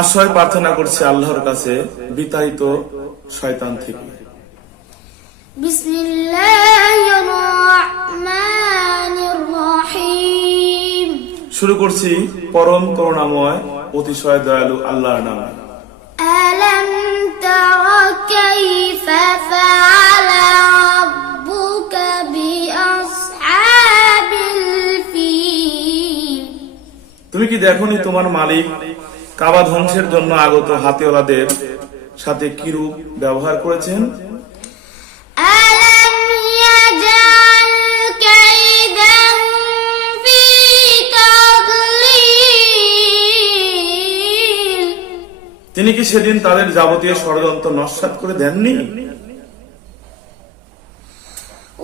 আশ্রয় প্রার্থনা করছে আল্লাহর কাছে বিতাড়িত শয়তান থেকে। বিসমিল্লাহির রহমানির রহিম। শুরু করছি পরম করুণাময় অতিশয় দয়ালু আল্লাহর নামে। আলাম তারা কাইফা ফাআলা রাব্বুকা বিআসহাবিল ফিল। তুমি কি দেখোনি তোমার মালিক কাবা ধ্বংসের জন্য আগত হাতিওয়ালাদের সাথে কিরূপ ব্যবহার করেছেন? আলাম ইয়াজআল কাইদাহুম ফি তাদলিল। তিনি কি সেদিন তাদের যাবতীয় ষড়যন্ত্র নস্যাৎ করে দেননি?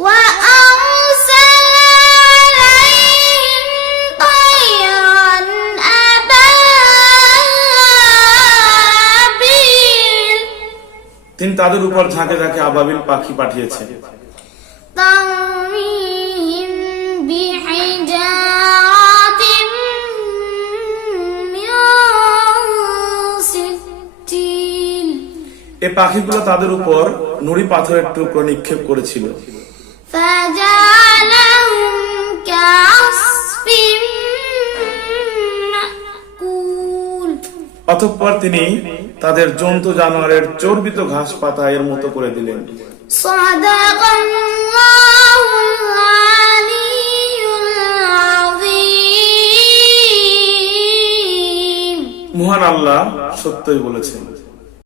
ওয়া আরসালা আলাইহিম তায়রান আবাবিল। তিনি তাদের উপর ঝাঁকে ঝাঁকে আবাবিল পাখি পাঠিয়েছেন। তারমিহিম বিহিজারাতিন মিন সিজ্জিল। এ পাখিগুলো তাদের উপর নুড়ি পাথরের টুকরো নিক্ষেপ করেছিল। ফাজালাহুম কাসফিন মাকুল। অতঃপর তিনি তাদের জন্তু জানোয়ারের চর্বিত ঘাস পাতা এর মতো করে দিলেন। সাদাকাল্লাহুল আলিয়্যুল আযীম। মহান আল্লাহ সত্যই বলেছেন।